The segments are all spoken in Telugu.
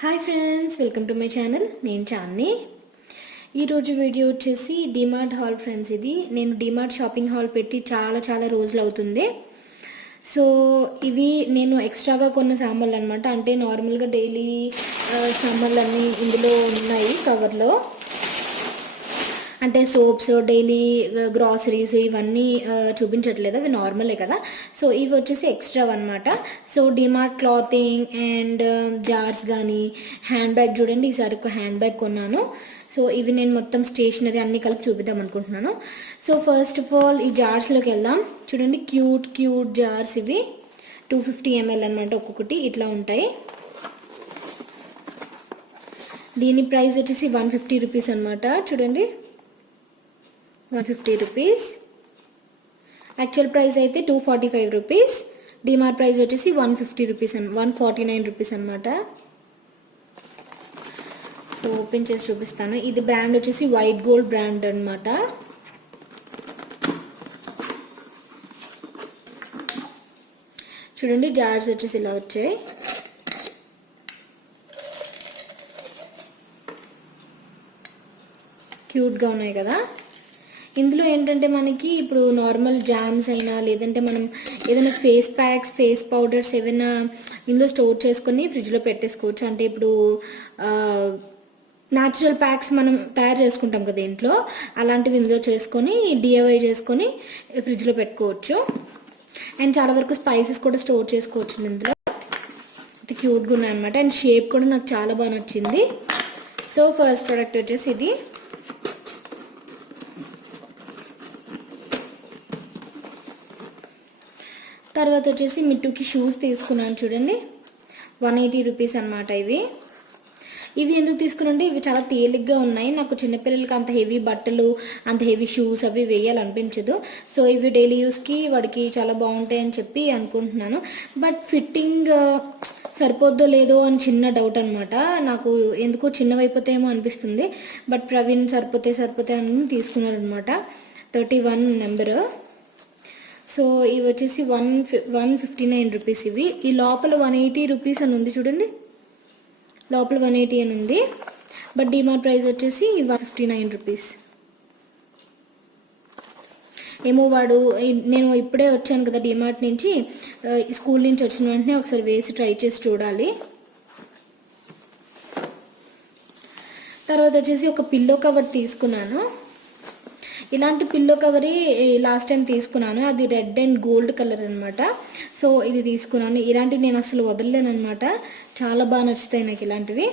Hi friends, welcome to my channel. నేను చాన్ని. ఈరోజు వీడియో వచ్చేసి డిమార్ట్ హాల్ ఫ్రెండ్స్. ఇది నేను డిమార్ట్ షాపింగ్ హాల్ పెట్టి చాలా రోజులు అవుతుంది. సో ఇవి నేను ఎక్స్ట్రాగా కొన్న సామాన్లు అనమాట. అంటే నార్మల్గా డైలీ సామాన్లు అన్నీ ఇందులో ఉన్నాయి కవర్లో. అంటే సోప్స్, డైలీ గ్రాసరీస్ ఇవన్నీ చూపించట్లేదు, అవి నార్మలే కదా. సో ఇవి వచ్చేసి ఎక్స్ట్రా అనమాట. So DMart clothing and jars కానీ హ్యాండ్ బ్యాగ్ చూడండి. ఈసారి ఒక హ్యాండ్ బ్యాగ్ కొన్నాను. సో ఇవి నేను మొత్తం స్టేషనరీ అన్నీ కలిపి చూపిద్దాం అనుకుంటున్నాను. సో ఫస్ట్ ఆఫ్ ఆల్ ఈ జార్స్లోకి వెళ్దాం. చూడండి, క్యూట్ జార్స్. ఇవి 250 ml అనమాట. ఒక్కొక్కటి ఇట్లా ఉంటాయి. దీని ప్రైస్ వచ్చేసి 150 రూపీస్ అనమాట. చూడండి, 150 రూపీస్. యాక్చువల్ ప్రైస్ అయితే 245 రూపీస్. డిమార్ట్ ప్రైస్ వచ్చేసి 150 రూపీస్ 149 రూపీస్ అనమాట. సో ఓపెన్ చేసి చూపిస్తాను. ఇది బ్రాండ్ వచ్చేసి వైట్ గోల్డ్ బ్రాండ్ అనమాట. చూడండి, జార్స్ వచ్చేసి ఇలా వచ్చాయి. క్యూట్గా ఉన్నాయి కదా. ఇందులో ఏంటంటే మనకి ఇప్పుడు నార్మల్ జామ్స్ అయినా లేదంటే మనం ఏదైనా ఫేస్ ప్యాక్స్, ఫేస్ పౌడర్స్ ఏమైనా ఇందులో స్టోర్ చేసుకొని ఫ్రిడ్జ్లో పెట్టేసుకోవచ్చు. అంటే ఇప్పుడు న్యాచురల్ ప్యాక్స్ మనం తయారు చేసుకుంటాం కదా ఇంట్లో, అలాంటివి ఇందులో చేసుకొని డిఐవై చేసుకొని ఫ్రిడ్జ్లో పెట్టుకోవచ్చు. అండ్ చాలా వరకు స్పైసెస్ కూడా స్టోర్ చేసుకోవచ్చు ఇందులో. ఇది క్యూట్గా ఉన్నాయి అనమాట. అండ్ షేప్ కూడా నాకు చాలా బాగా నచ్చింది. సో ఫస్ట్ ప్రోడక్ట్ వచ్చేసి ఇది. తర్వాత వచ్చేసి మిట్టుకి షూస్ తీసుకున్నాను. చూడండి, 180 రూపీస్ అనమాట. ఇవి ఎందుకు తీసుకున్నాంటే ఇవి చాలా తేలిగ్గా ఉన్నాయి. నాకు చిన్నపిల్లలకి అంత హెవీ బట్టలు, అంత హెవీ షూస్ అవి వేయాలనిపించదు. సో ఇవి డైలీ యూస్కి వాడికి చాలా బాగుంటాయి అని చెప్పి అనుకుంటున్నాను. బట్ ఫిట్టింగ్ సరిపోద్దో లేదో అని చిన్న డౌట్ అనమాట. నాకు ఎందుకో చిన్నవైపోతాయేమో అనిపిస్తుంది. బట్ ప్రవీణ్ సరిపోతే అని తీసుకున్నారనమాట. 31 నెంబరు. సో ఇవి వచ్చేసి 159 రూపీస్. ఇవి ఈ లోపల 180 రూపీస్ అని ఉంది. చూడండి, లోపల 180 అని ఉంది. బట్ డిమార్ట్ ప్రైస్ వచ్చేసి 159 రూపీస్. ఏమో నేను ఇప్పుడే వచ్చాను కదా డిమార్ట్ నుంచి, స్కూల్ నుంచి వచ్చిన వెంటనే ఒకసారి వేసి ట్రై చేసి చూడాలి. తర్వాత వచ్చేసి ఒక పిల్లో కవర్ తీసుకున్నాను. ఇలాంటి పిల్లో కవరే లాస్ట్ టైం తీసుకున్నాను. అది రెడ్ అండ్ గోల్డ్ కలర్ అనమాట. సో ఇది తీసుకున్నాను. ఇలాంటివి నేను అసలు వదలలేను అనమాట. చాలా బాగా నచ్చుతాయి నాకు ఇలాంటివి.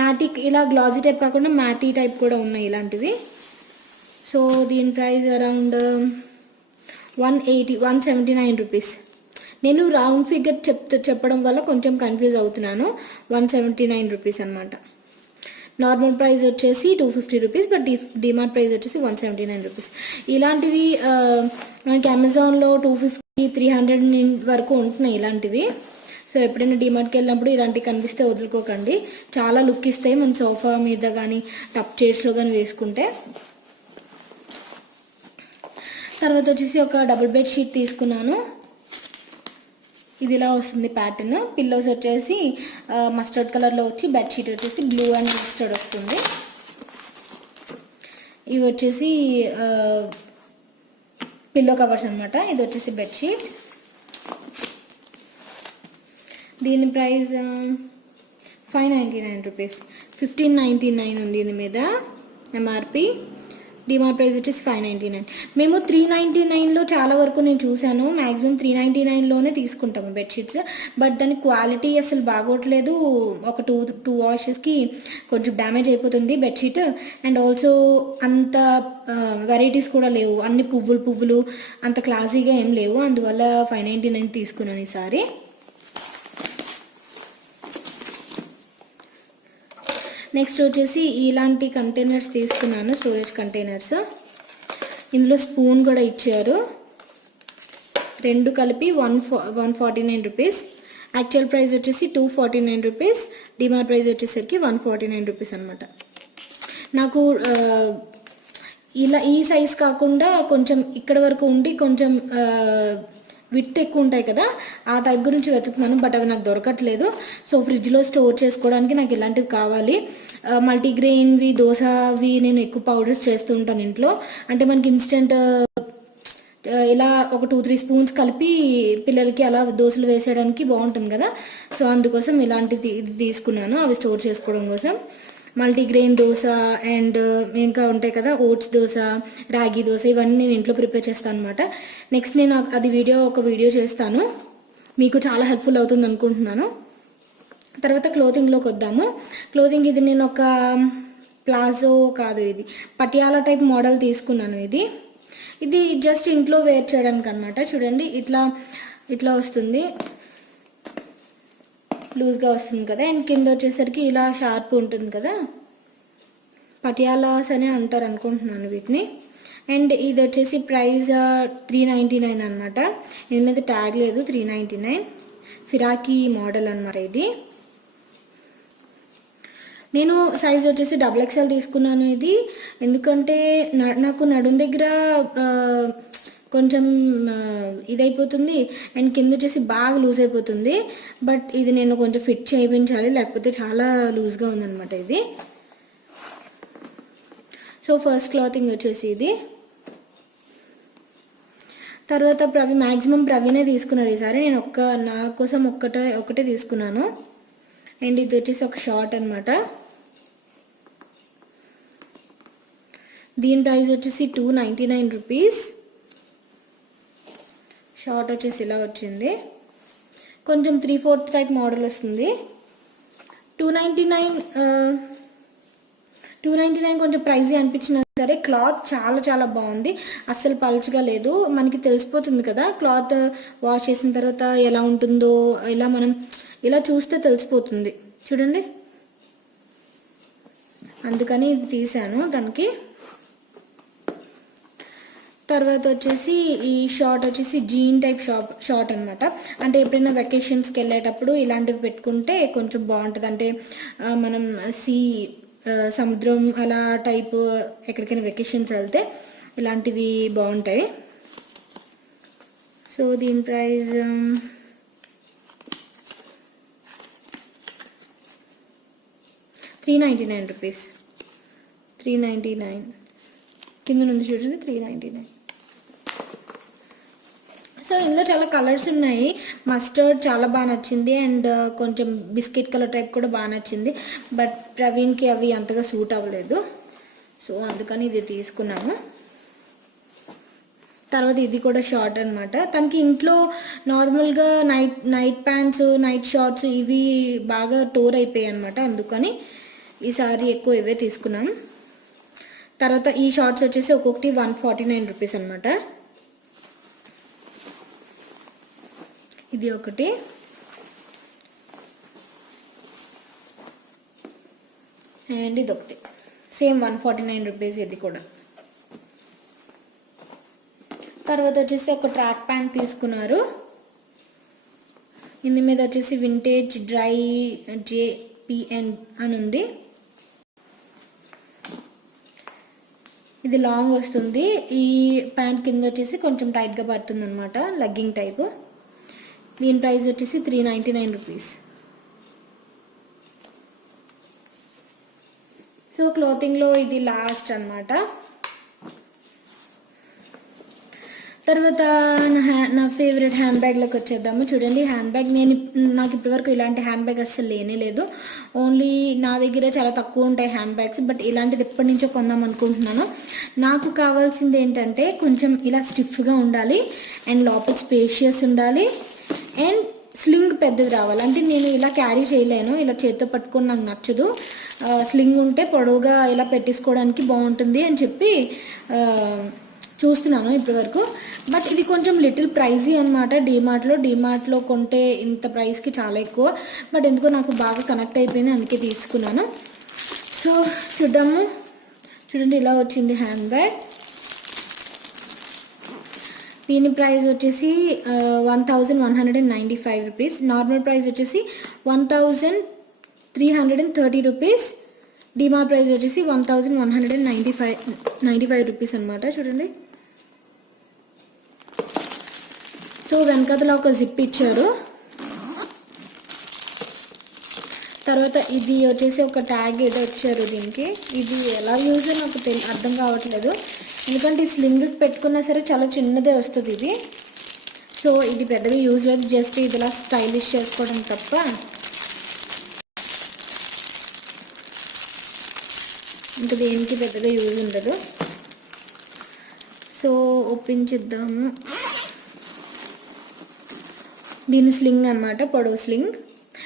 మ్యాటిక్, ఇలా గ్లాజీ టైప్ కాకుండా మ్యాటీ టైప్ కూడా ఉన్నాయి ఇలాంటివి. సో దీని ప్రైస్ అరౌండ్ 179 రూపీస్. నేను రౌండ్ ఫిగర్ చెప్పడం వల్ల కొంచెం కన్ఫ్యూజ్ అవుతున్నాను. 179 రూపీస్ అనమాట. నార్మల్ ప్రైస్ వచ్చేసి 250 రూపీస్. బట్ డిమార్ట్ ప్రైస్ వచ్చేసి 179 రూపీస్. ఇలాంటివి మనకి అమెజాన్లో 250, 300 వరకు ఉంటున్నాయి ఇలాంటివి. సో ఎప్పుడైనా డిమార్ట్కి వెళ్ళినప్పుడు ఇలాంటివి కనిపిస్తే వదులుకోకండి. చాలా లుక్ ఇస్తాయి మన సోఫా మీద కానీ టప్ చైర్స్లో కానీ వేసుకుంటే. తర్వాత వచ్చేసి ఒక డబుల్ బెడ్ షీట్ తీసుకున్నాను. ఇది ఇలా వస్తుంది ప్యాటర్న్. పిల్లోస్ వచ్చేసి మస్టర్డ్ కలర్లో వచ్చి, బెడ్షీట్ వచ్చేసి బ్లూ అండ్ మస్టర్డ్ వస్తుంది. ఇవి వచ్చేసి పిల్లో కవర్స్ అనమాట. ఇది వచ్చేసి బెడ్షీట్. దీని ప్రైస్ 599 రూపీస్. 1599 ఉంది దీని మీద ఎంఆర్పి. డిమార్ట్ ప్రైస్ వచ్చేసి 599. మేము 399లో చాలా వరకు నేను చూశాను. మ్యాక్సిమం 399లోనే తీసుకుంటాము బెడ్షీట్స్. బట్ దాని క్వాలిటీ అసలు బాగోట్లేదు. ఒక టూ వాషెస్కి కొంచెం డ్యామేజ్ అయిపోతుంది బెడ్షీట్. అండ్ ఆల్సో అంత వెరైటీస్ కూడా లేవు. అన్ని పువ్వులు అంత క్లాసీగా ఏం లేవు. అందువల్ల 599 తీసుకున్నాను ఈసారి. నెక్స్ట్ వచ్చేసి ఇలాంటి కంటైనర్స్ తీసుకున్నాను, స్టోరేజ్ కంటైనర్స్. ఇందులో స్పూన్ కూడా ఇచ్చారు. రెండు కలిపి 149 రూపీస్. యాక్చువల్ ప్రైస్ వచ్చేసి 249 రూపీస్. డిమార్ట్ ప్రైస్ వచ్చేసరికి 149 రూపీస్ అనమాట. నాకు ఇలా ఈ సైజ్ కాకుండా కొంచెం ఇక్కడ వరకు ఉండి కొంచెం విత్ ఎక్కువ ఉంటాయి కదా, ఆ టైప్ గురించి వెతుకుతున్నాను. బట్ అవి నాకు దొరకట్లేదు. సో ఫ్రిడ్జ్లో స్టోర్ చేసుకోవడానికి నాకు ఇలాంటివి కావాలి. మల్టీగ్రెయిన్వి, దోశవి నేను ఎక్కువ పౌడర్స్ చేస్తూ ఉంటాను ఇంట్లో. అంటే మనకి ఇన్స్టెంట్ ఇలా ఒక 2-3 స్పూన్స్ కలిపి పిల్లలకి అలా దోశలు వేసేయడానికి బాగుంటుంది కదా. సో అందుకోసం ఇలాంటిది ఇది తీసుకున్నాను, అవి స్టోర్ చేసుకోవడం కోసం. మల్టీగ్రెయిన్ దోశ అండ్ ఇంకా ఉంటాయి కదా ఓట్స్ దోశ, రాగి దోశ, ఇవన్నీ నేను ఇంట్లో ప్రిపేర్ చేస్తాను అనమాట. నెక్స్ట్ నేను అది ఒక వీడియో చేస్తాను, మీకు చాలా హెల్ప్ఫుల్ అవుతుంది అనుకుంటున్నాను. తర్వాత క్లోతింగ్లోకి వద్దాము. క్లోతింగ్ ఇది నేను ఒక ప్లాజో కాదు, ఇది పటియాలా టైప్ మోడల్ తీసుకున్నాను. ఇది జస్ట్ ఇంట్లో వేర్ చేయడానికి అనమాట. చూడండి ఇట్లా వస్తుంది, లూజ్గా వస్తుంది కదా. అండ్ కింద వచ్చేసరికి ఇలా షార్ప్ ఉంటుంది కదా, పటియాలాస్ అని అంటారు అనుకుంటున్నాను వీటిని. అండ్ ఇది వచ్చేసి ప్రైస్ 399 అనమాట. దీని మీద ట్యాగ్ లేదు, 399. ఫిరాకీ మోడల్ అనమాట ఇది. నేను సైజ్ వచ్చేసి XXL తీసుకున్నాను ఇది, ఎందుకంటే నాకు నడుం దగ్గర కొంచెం ఇదైపోతుంది అండ్ కింద వచ్చేసి బాగా లూజ్ అయిపోతుంది. బట్ ఇది నేను కొంచెం ఫిట్ చేయించాలి, లేకపోతే చాలా లూజ్గా ఉందన్నమాట ఇది. సో ఫస్ట్ క్లాతింగ్ వచ్చేసి ఇది. తర్వాత మ్యాక్సిమం ప్రవీణే తీసుకున్నారు ఈసారి. నేను నా కోసం ఒకటే తీసుకున్నాను. అండ్ ఇది వచ్చేసి ఒక షార్ట్ అనమాట. దీని ప్రైస్ వచ్చేసి 299 రూపీస్. షార్ట్ వచ్చేసి ఇలా వచ్చింది, కొంచెం 3/4 టైప్ మోడల్ వస్తుంది. 299 కొంచెం ప్రైజీ అనిపించినా సరే క్లాత్ చాలా చాలా బాగుంది, అస్సలు పలుచగా లేదు. మనకి తెలిసిపోతుంది కదా క్లాత్ వాష్ చేసిన తర్వాత ఎలా ఉంటుందో, ఇలా మనం ఇలా చూస్తే తెలిసిపోతుంది చూడండి. అందుకని ఇది తీసాను దానికి. తర్వాత వచ్చేసి ఈ షార్ట్ వచ్చేసి జీన్ టైప్ షార్ట్ అనమాట. అంటే ఎప్పుడైనా వెకేషన్స్కి వెళ్ళేటప్పుడు ఇలాంటివి పెట్టుకుంటే కొంచెం బాగుంటుంది. అంటే మనం సముద్రం అలా టైప్ ఎక్కడికైనా వెకేషన్స్ వెళ్తే ఇలాంటివి బాగుంటాయి. సో దీని ప్రైస్ 399 రూపీస్. 399 కింద నుండి చూడండి, 399. సో ఇందులో చాలా కలర్స్ ఉన్నాయి. మస్టర్డ్ చాలా బాగా నచ్చింది అండ్ కొంచెం బిస్కెట్ కలర్ టైప్ కూడా బాగా నచ్చింది. బట్ ప్రవీణ్కి అవి అంతగా సూట్ అవ్వలేదు, సో అందుకని ఇది తీసుకున్నాము. తర్వాత ఇది కూడా షార్ట్ అనమాట. తనకి ఇంట్లో నార్మల్గా నైట్ ప్యాంట్స్, నైట్ షార్ట్స్ ఇవి బాగా టోర్ అయిపోయాయి అనమాట. అందుకని ఈసారి ఎక్కువ ఇవే తీసుకున్నాం. తర్వాత ఈ షార్ట్స్ వచ్చేసి ఒక్కొక్కటి 149 రూపీస్ అనమాట. ఇది ఒకటి. అండ్ ఇది ఒకటి సేమ్ 149 రూపీస్ ఇది కూడా. తర్వాత వచ్చేసి ఒక ట్రాక్ ప్యాంట్ తీసుకున్నారు. ఇందు మీద వచ్చేసి వింటేజ్ డ్రై JPN అని ఉంది. ఇది లాంగ్ వస్తుంది. ఈ ప్యాంట్ కింద వచ్చేసి కొంచెం టైట్గా పడుతుంది అనమాట, లెగ్గింగ్ టైపు. దీని ప్రైస్ వచ్చేసి 399 రూపీస్. సో క్లోతింగ్లో ఇది లాస్ట్ అనమాట. తర్వాత నా ఫేవరెట్ హ్యాండ్ బ్యాగ్లోకి వచ్చేద్దాము. చూడండి హ్యాండ్ బ్యాగ్, నాకు ఇప్పటివరకు ఇలాంటి హ్యాండ్ బ్యాగ్ అస్సలు లేనే లేదు. ఓన్లీ నా దగ్గర చాలా తక్కువ ఉంటాయి హ్యాండ్ బ్యాగ్స్, బట్ ఇలాంటిది ఎప్పటి నుంచో కొందాం అనుకుంటున్నాను. నాకు కావాల్సింది ఏంటంటే కొంచెం ఇలా స్టిఫ్గా ఉండాలి అండ్ లోపల స్పేషియస్ ఉండాలి అండ్ స్లింగ్ పెద్దది రావాలి. అంటే నేను ఇలా క్యారీ చేయలేను, ఇలా చేత్తో పట్టుకొని నాకు నచ్చదు. స్లింగ్ ఉంటే పొడవుగా ఇలా పెట్టేసుకోవడానికి బాగుంటుంది అని చెప్పి చూస్తున్నాను ఇప్పటివరకు. బట్ ఇది కొంచెం లిటిల్ ప్రైజీ అనమాట. డీమార్ట్లో కొంటే ఇంత ప్రైస్కి చాలా ఎక్కువ, బట్ ఎందుకో నాకు బాగా కనెక్ట్ అయిపోయింది, అందుకే తీసుకున్నాను. సో చూద్దాము. చూడండి ఇలా వచ్చింది హ్యాండ్ బ్యాగ్. దీని ప్రైస్ వచ్చేసి 1195 రూపీస్. నార్మల్ ప్రైస్ వచ్చేసి 1330 రూపీస్. డిమార్ట్ ప్రైస్ వచ్చేసి 1195 రూపీస్ అనమాట. చూడండి. సో వెనకాతల ఒక జిప్ ఇచ్చారు. తర్వాత ఇది వచ్చేసి ఒక ట్యాగ్ ఏదో వచ్చారు దీనికి. ఇది ఎలా యూజ్ నాకు అర్థం కావట్లేదు, ఎందుకంటే ఈ స్లింగ్కి పెట్టుకున్నా సరే చాలా చిన్నదే వస్తుంది ఇది. సో ఇది పెద్దగా యూజ్ లేదు, జస్ట్ ఇది ఇలా స్టైలిష్ చేసుకోవడం తప్ప. ఇంకా దేనికి పెద్దగా యూజ్ ఉండదు. సో ఓపెన్ చేద్దాము. దీని స్లింగ్ అనమాట, పొడవు స్లింగ్.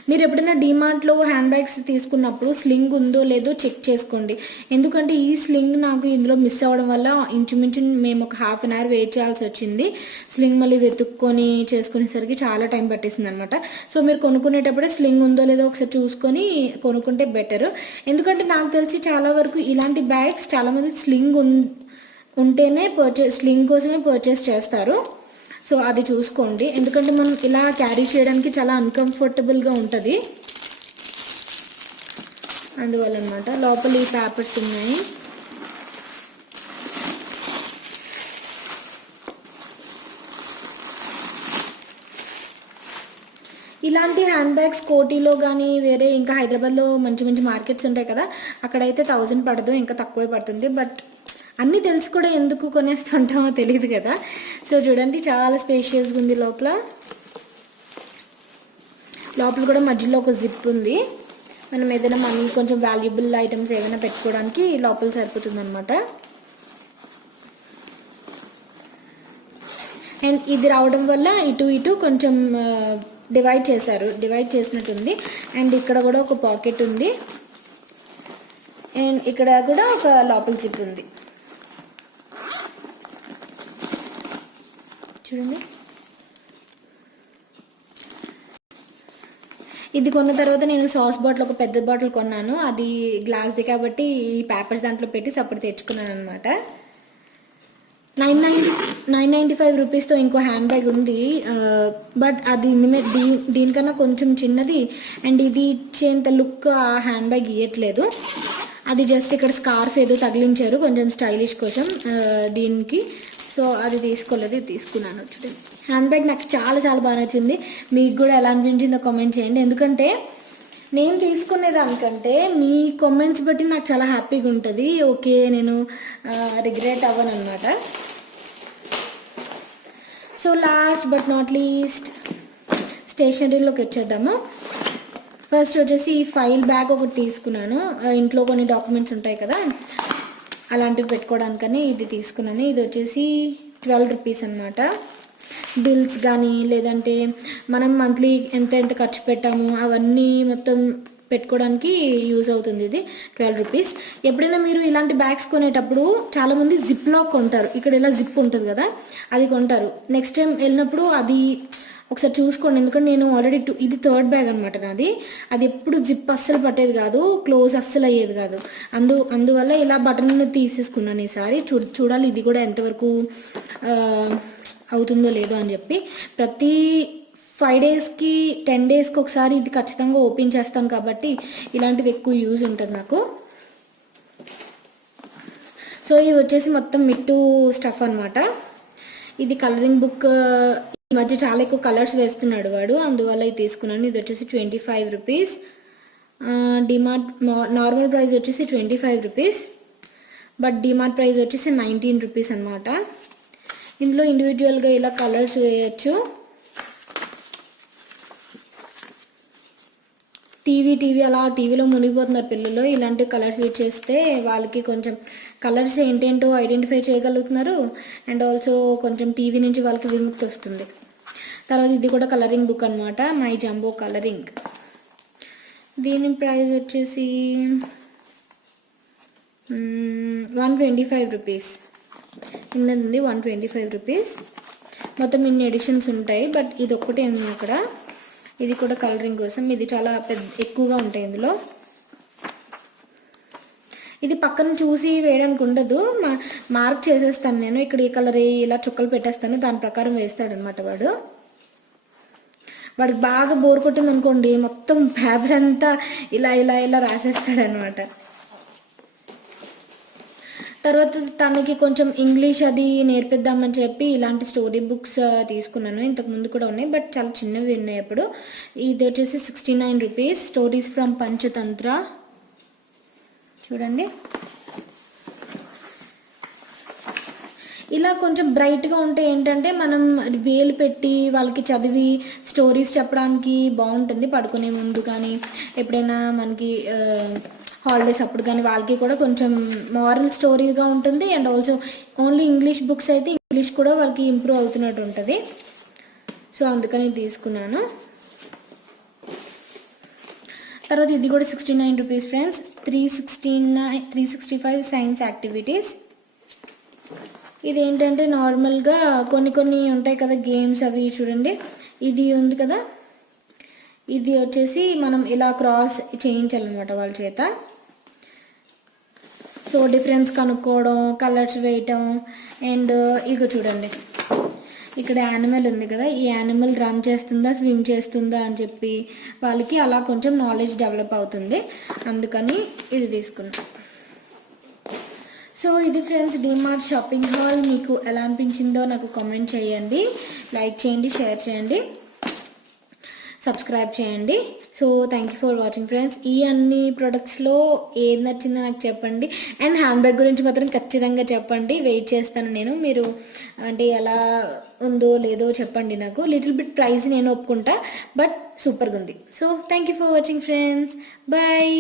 మీరు ఎప్పుడైనా డీమార్ట్లో హ్యాండ్ బ్యాగ్స్ తీసుకున్నప్పుడు స్లింగ్ ఉందో లేదో చెక్ చేసుకోండి, ఎందుకంటే ఈ స్లింగ్ నాకు ఇందులో మిస్ అవ్వడం వల్ల ఇంచుమించు మేము ఒక ½ అన్ అవర్ వెయిట్ చేయాల్సి వచ్చింది. స్లింగ్ మళ్ళీ వెతుక్కొని చేసుకునేసరికి చాలా టైం పట్టేసింది అనమాట. సో మీరు కొనుక్కునేటప్పుడే స్లింగ్ ఉందో లేదో ఒకసారి చూసుకొని కొనుక్కుంటే బెటర్. ఎందుకంటే నాకు తెలిసి చాలా వరకు ఇలాంటి బ్యాగ్స్ చాలామంది స్లింగ్ ఉంటేనే స్లింగ్ కోసమే పర్చేస్ చేస్తారు. సో అది చూసుకోండి, ఎందుకంటే మనం ఇలా క్యారీ చేయడానికి చాలా అన్కంఫర్టబుల్గా ఉంటుంది, అందువల్ల అనమాట. లోపల ఈ పేపర్స్ ఉన్నాయి. ఇలాంటి హ్యాండ్ బ్యాగ్స్ కోటిలో కానీ వేరే ఇంకా హైదరాబాద్లో మంచి మంచి మార్కెట్స్ ఉంటాయి కదా, అక్కడైతే 1000 పడదు, ఇంకా తక్కువే పడుతుంది. బట్ అన్నీ తెలిసి కూడా ఎందుకు కొనేస్తుంటామో తెలియదు కదా. సో చూడండి చాలా స్పేషియస్గా ఉంది. లోపల కూడా మధ్యలో ఒక జిప్ ఉంది. మనం ఏదైనా మనీ కొంచెం వాల్యుబుల్ ఐటమ్స్ ఏదైనా పెట్టుకోవడానికి లోపల సరిపోతుంది అనమాట. అండ్ ఇది రావడం వల్ల ఇటు కొంచెం డివైడ్ చేసినట్టుంది. అండ్ ఇక్కడ కూడా ఒక పాకెట్ ఉంది, అండ్ ఇక్కడ కూడా ఒక లోపల జిప్ ఉంది. చూడండి, ఇది కొన్న తర్వాత నేను సాస్ బాటిల్, ఒక పెద్ద బాటిల్ కొన్నాను. అది గ్లాస్ది కాబట్టి ఈ పేపర్స్ దాంట్లో పెట్టి సపరేట్ తెచ్చుకున్నాను అనమాట. 995 రూపీస్తో ఇంకో హ్యాండ్ బ్యాగ్ ఉంది, బట్ అది దీనికన్నా కొంచెం చిన్నది. అండ్ ఇది ఇచ్చేంత లుక్ ఆ హ్యాండ్ బ్యాగ్ ఇవ్వట్లేదు. అది జస్ట్ ఇక్కడ స్కార్ఫ్ ఏదో తగిలించారు కొంచెం స్టైలిష్ కోసం దీనికి. సో అది తీసుకోలేదు, ఇది తీసుకున్నాను. చూడండి, హ్యాండ్ బ్యాగ్ నాకు చాలా చాలా బాగా నచ్చింది. మీకు కూడా ఎలా అనిపించిందో కామెంట్ చేయండి, ఎందుకంటే నేను తీసుకునేదానికంటే మీ కామెంట్స్ బట్టి నాకు చాలా హ్యాపీగా ఉంటుంది. ఓకే, నేను రిగ్రెట్ అవ్వను అనమాట. So last but not least స్టేషనరీలోకి వచ్చేద్దాము. ఫస్ట్ వచ్చేసి ఈ ఫైల్ బ్యాగ్ ఒకటి తీసుకున్నాను. ఇంట్లో కొన్ని డాక్యుమెంట్స్ ఉంటాయి కదా, అలాంటివి పెట్టుకోవడానికని ఇది తీసుకున్నాను. ఇది వచ్చేసి 12 రూపీస్ అనమాట. బిల్స్ కానీ లేదంటే మనం మంత్లీ ఎంత ఖర్చు పెట్టాము అవన్నీ మొత్తం పెట్టుకోవడానికి యూజ్ అవుతుంది. ఇది 12 రూపీస్. ఎప్పుడైనా మీరు ఇలాంటి బ్యాగ్స్ కొనేటప్పుడు చాలామంది జిప్ లాక్ కొంటారు, ఇక్కడ ఇలా జిప్ ఉంటుంది కదా అది కొంటారు. నెక్స్ట్ టైం వెళ్ళినప్పుడు అది ఒకసారి చూసుకోండి, ఎందుకంటే నేను ఆల్రెడీ ఇది 3rd బ్యాగ్ అనమాట నాది. అది ఎప్పుడు జిప్ అస్సలు పట్టేది కాదు, క్లోజ్ అస్సలు అయ్యేది కాదు. అందువల్ల ఇలా బటన్ తీసేసుకున్నాను ఈసారి. చూడాలి ఇది కూడా ఎంతవరకు అవుతుందో లేదో అని చెప్పి. ప్రతి 5 డేస్కి 10 డేస్కి ఒకసారి ఇది ఖచ్చితంగా ఓపెన్ చేస్తాను కాబట్టి ఇలాంటిది ఎక్కువ యూజ్ ఉంటుంది నాకు. సో ఇది వచ్చేసి మొత్తం మిట్టు స్టఫ్ అనమాట. ఇది కలరింగ్ బుక్. ఈ మధ్య చాలా ఎక్కువ కలర్స్ వేస్తున్నాడు వాడు, అందువల్ల ఇది తీసుకున్నాను. ఇది వచ్చేసి 25 రూపీస్. డిమార్ట్ నార్మల్ ప్రైస్ వచ్చేసి 25 రూపీస్, బట్ డిమార్ట్ ప్రైస్ వచ్చేసి 19 రూపీస్ అనమాట. ఇందులో ఇండివిజువల్గా ఇలా కలర్స్ వేయచ్చు. టీవీలో మునిగిపోతున్నారు పిల్లలు. ఇలాంటి కలర్స్ యూజ్ చేస్తే వాళ్ళకి కొంచెం కలర్స్ ఏంటేంటో ఐడెంటిఫై చేయగలుగుతున్నారు. అండ్ ఆల్సో కొంచెం టీవీ నుంచి వాళ్ళకి విముక్తి వస్తుంది. తర్వాత ఇది కూడా కలరింగ్ బుక్ అనమాట, మై జంబో కలరింగ్. దీని ప్రైస్ వచ్చేసి 125 రూపీస్. ఇన్నది 125 రూపీస్. మొత్తం ఇన్ని ఎడిషన్స్ ఉంటాయి, బట్ ఇది ఒక్కటే ఉంది అక్కడ. ఇది కూడా కలరింగ్ కోసం. ఇది చాలా ఎక్కువగా ఉంటాయి ఇందులో. ఇది పక్కన చూసి వేయడానికి ఉండదు, మార్క్ చేసేస్తాను నేను. ఇక్కడ ఈ కలర్ ఇలా చుక్కలు పెట్టేస్తాను, దాని ప్రకారం వేస్తాడు అనమాట వాడు. వాడికి బాగా బోర్ కొట్టింది అనుకోండి, మొత్తం పేపర్ అంతా ఇలా రాసేస్తాడు అనమాట. తర్వాత తనకి కొంచెం ఇంగ్లీష్ అది నేర్పిద్దామని చెప్పి ఇలాంటి స్టోరీ బుక్స్ తీసుకున్నాను. ఇంతకుముందు కూడా ఉన్నాయి, బట్ చాలా చిన్నవి ఉన్నాయి అప్పుడు. ఇది వచ్చేసి 69 రూపీస్, స్టోరీస్ ఫ్రమ్ పంచతంత్ర. చూడండి, ఇలా కొంచెం బ్రైట్గా ఉంటే ఏంటంటే మనం వేలు పెట్టి వాళ్ళకి చదివి స్టోరీస్ చెప్పడానికి బాగుంటుంది, పడుకునే ముందు కానీ ఎప్పుడైనా మనకి హాలిడేస్ అప్పుడు కానీ వాళ్ళకి కూడా కొంచెం మారల్ స్టోరీగా ఉంటుంది. And also only English books అయితే ఇంగ్లీష్ కూడా వాళ్ళకి ఇంప్రూవ్ అవుతున్నట్టు ఉంటుంది. సో అందుకని తీసుకున్నాను. తర్వాత ఇది కూడా 69 రూపీస్ ఫ్రెండ్స్, 365 సైన్స్ యాక్టివిటీస్. ఇది ఏంటంటే నార్మల్గా కొన్ని ఉంటాయి కదా గేమ్స్, అవి చూడండి. ఇది ఉంది కదా, ఇది వచ్చేసి మనం ఇలా క్రాస్ చేయించాలన్నమాట వాళ్ళ చేత. సో డిఫరెన్స్ కనుక్కోవడం, కలర్స్ వేయటం. అండ్ ఇక చూడండి, ఇక్కడ యానిమల్ ఉంది కదా, ఈ యానిమల్ రన్ చేస్తుందా స్విమ్ చేస్తుందా అని చెప్పి వాళ్ళకి అలా కొంచెం నాలెడ్జ్ డెవలప్ అవుతుంది. అందుకని ఇది తీసుకున్నాం. సో ఇది ఫ్రెండ్స్ డీమార్ట్ షాపింగ్ హాల్. మీకు ఎలా అనిపించిందో నాకు కామెంట్ చేయండి, లైక్ చేయండి, షేర్ చేయండి, సబ్స్క్రైబ్ చేయండి. So thank you for watching friends. ఈ అన్ని ప్రొడక్ట్స్లో ఏది నచ్చిందో నాకు చెప్పండి. అండ్ హ్యాండ్ బ్యాగ్ గురించి మాత్రం ఖచ్చితంగా చెప్పండి, వెయిట్ చేస్తాను నేను. మీరు అంటే ఎలా ఉందో లేదో చెప్పండి నాకు. లిటిల్ బిట్ ప్రైస్ నేను ఒప్పుకుంటా, బట్ సూపర్గా ఉంది. So thank you for watching friends, bye.